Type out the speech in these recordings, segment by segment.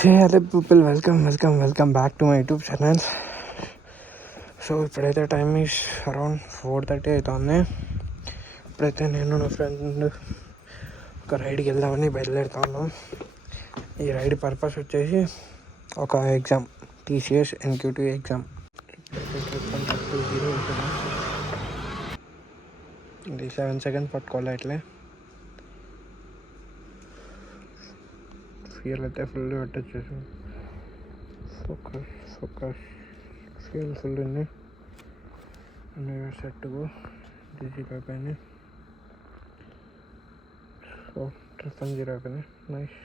Hello people, welcome back to my YouTube channel. So ఇప్పుడైతే time is around 4:30 అవుతుంది. ఇప్పుడైతే నేను నా ఫ్రెండ్ ఒక రైడ్కి వెళ్దామని బయలుదేరుతా ఉన్నాం. ఈ రైడ్ పర్పస్ వచ్చేసి ఒక ఎగ్జామ్, TCS NQT ఎగ్జామ్. ఇది 7 seconds పట్టుకోవాలి. ఇట్లే ఫ్యూయల్ అయితే ఫుల్ పెట్టచ్చు. ఫోకస్ ఫ్యూయల్ ఫుల్ ఉంది. సెట్కు డీజీ అయిపోయింది. సో 0 అయిపోయింది. నైస్.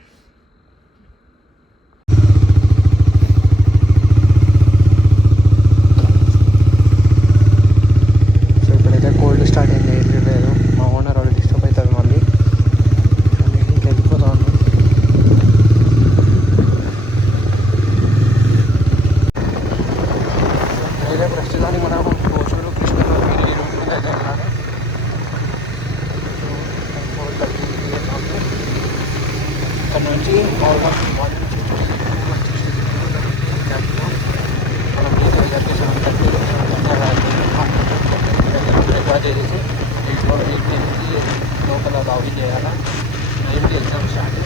సో ఇప్పుడైతే కోల్డ్ స్టార్ట్ అయింది. ఏం లేదు, మా ఓనర్ వాళ్ళు డిస్టర్బ్ అవుతుంది మళ్ళీ. ఇంటికి వెళ్ళిపోతా ఉన్నాం. అయితే ప్రస్తుతానికి మనం కోసూరు కృష్ణగిరి రూట్ మీద అయితే ఉన్నాడు. ఇక్కడ నుంచి ఆల్మోస్ట్ మనం 7:30 చేసి 8:10 లోపల లాగిన్ చేయాలా. 9కి ఎగ్జామ్ స్టార్ట్.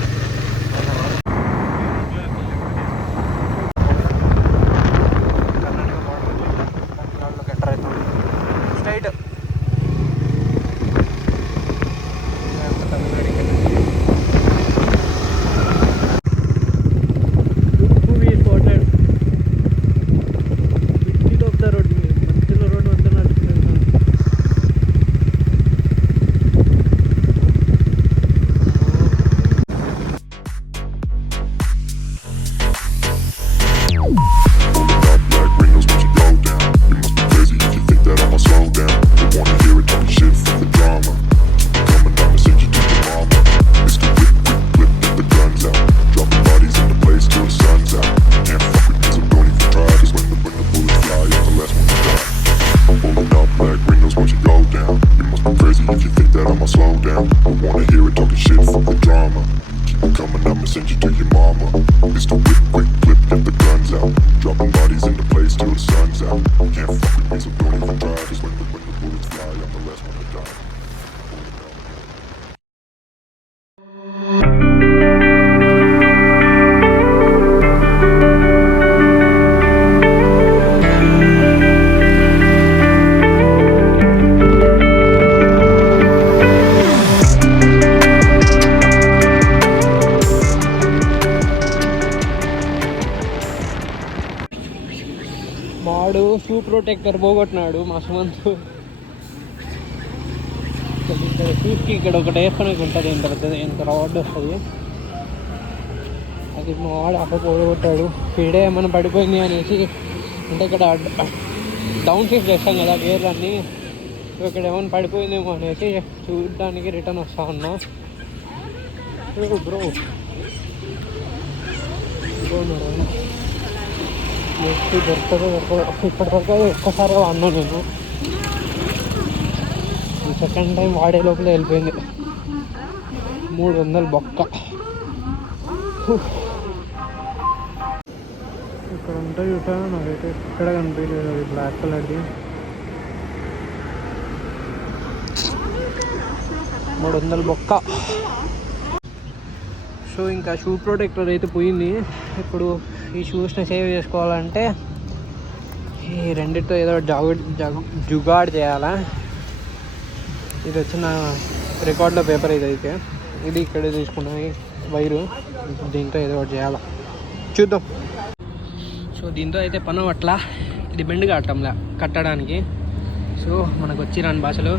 వాడు షూ ప్రొటెక్టర్ పోగొట్టినాడు మా సుమంత్. షూస్కి ఇక్కడ ఒకటి వేసుకునేకి ఉంటుంది, ఇంత రాడ్ వస్తుంది. అది మా వాడు పోగొట్టాడు. స్పీడే ఏమైనా పడిపోయింది అనేసి, అంటే ఇక్కడ డౌన్ షిఫ్ట్ చేస్తాం కదా గేర్లన్నీ, ఇక్కడ ఏమైనా పడిపోయిందేమో అనేసి చూడడానికి రిటర్న్ వస్తా ఉన్నా. బ్రో దొరకదు. ఇప్పటివరకు ఒక్కసారి వాడినా నేను. ఈ సెకండ్ టైం వాడే లోపల వెళ్ళిపోయింది. 300 బొక్క. ఇక్కడ ఉంటాయి చూసా, నాకైతే ఇక్కడ కనిపించలేదు. అది బ్లాక్ కలర్ది. 300 బొక్క. సో ఇంకా షూ ప్రొటెక్టర్ అయితే పోయింది. ఇప్పుడు ఈ షూస్ని సేవ్ చేసుకోవాలంటే ఈ రెండితో ఏదో జుగాడ్ చేయాలా. ఇది వచ్చిన రికార్డులో పేపర్ ఇదైతే, ఇది ఇక్కడే తీసుకున్నాయి వైరు. దీంతో ఏదో ఒకటి చేయాలా, చూద్దాం. సో దీంతో అయితే పని అట్లా, ఇది బెండ్ కట్టంలా కట్టడానికి. సో మనకు వచ్చి 2 భాషలు.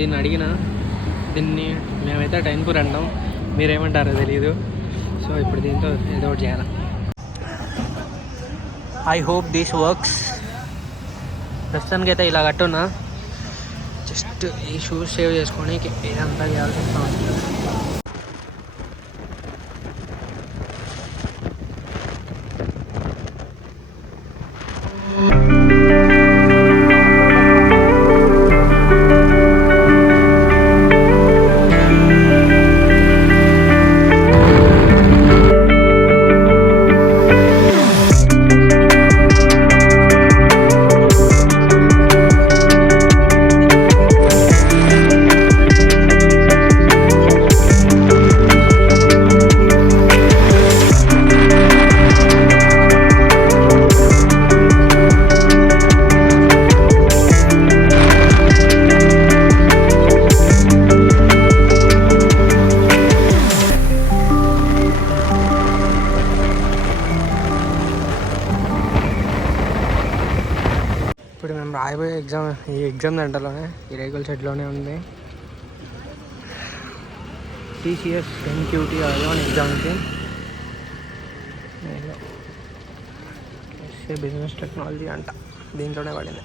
దీన్ని అడిగిన, దీన్ని మేమైతే 10కు రండాం, మీరేమంటారో తెలీదు. సో ఇప్పుడు దీంతో ఏదో ఒకటి చేయాలి. I hope this works. ప్రస్తుతానికి అయితే ఇలా కట్టున్నా. జస్ట్ ఈ షూస్ సేవ్ చేసుకొని ఇదంతా చేయాల్సి వస్తుంది. రాయబోయే ఎగ్జామ్ ఈ ఎగ్జామ్ సెంటర్లోనే ఈ రేకుల షెడ్లోనే ఉంది. టీసీఎస్ ఎన్క్యూటీ అని ఎగ్జామ్కి బిజినెస్ టెక్నాలజీ అంట, దీంట్లోనే పడింది.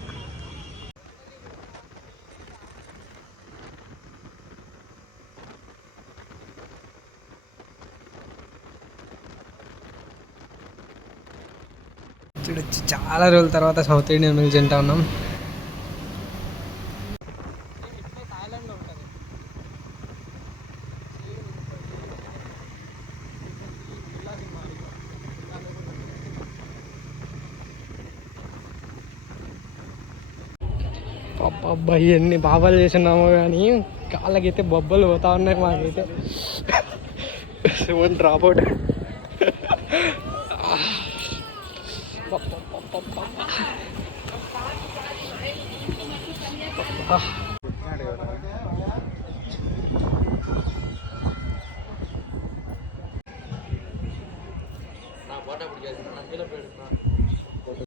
చూడొచ్చు చాలా రోజుల తర్వాత సౌత్ ఇండియన్ మీల్స్ తింటా ఉన్నాం. అబ్బాయి ఎన్ని బాబాలు చేస్తున్నామో కానీ కాళ్ళకైతే బొబ్బలు పోతా ఉన్నాయి. మాకైతే వన్ డ్రాప్ అవుట్.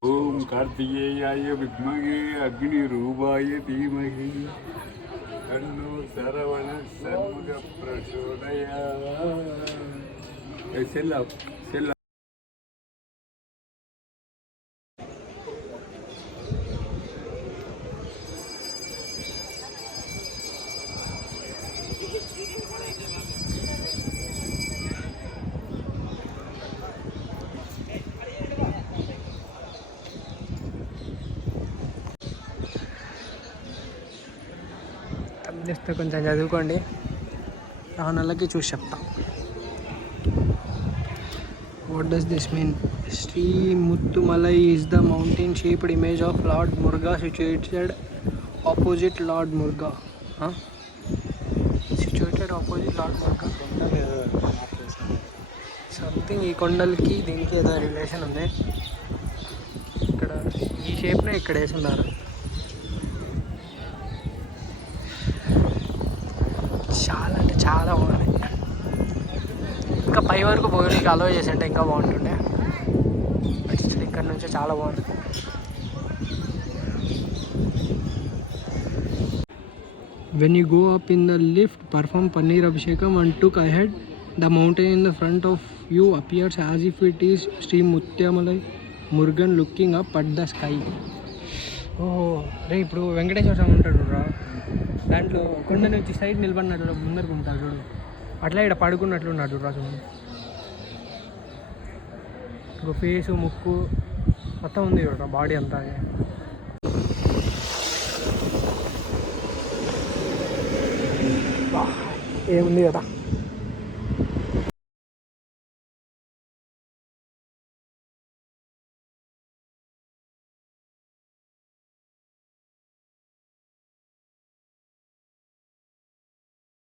ఓం కార్తికేయాయ విద్మహే అగ్ని రూపాయ ధీమహి తన్నో శరవణ సన్ముఖ ప్రచోదయాత్. సెల్ల ఇస్తే కొంచెం చదువుకోండి, రానోళ్ళకి చూసి చెప్తా. What does this mean? Sri Muthumalai is the mountain shaped image of lord Muruga situated opposite lord Muruga. Situated opposite lord Muruga something. ఈ కొండలకి దీనికి ఏదో రిలేషన్ ఉంది. ఇక్కడ ఈ షేప్నే ఇక్కడ వేసున్నారు. చాలా అంటే చాలా బాగుంది. ఇంకా పై వరకు పోయడానికి అలో చేసి అంటే ఇంకా బాగుంటుండే. ఇక్కడ నుంచి చాలా బాగుంది. When you go up in the lift, perform Paneer Abhishekam and took ahead, the mountain in the front of you appears as if it is Sri Muttyamalai Murugan looking up at the sky. రే ఇప్పుడు వెంకటేశ్వర స్వామి ఉంటాడు రా, దాంట్లో కొండ నుంచి సైడ్ నిలబడినట్లు ముందరకు ఉంటాడు చూడు, అట్లా ఇక్కడ పడుకున్నట్లు ఉన్నాడు రా చూడు. ఇంకో ఫేసు ముక్కు మొత్తం ఉంది చూడరా, బాడీ అంతా. ఏముంది కదా.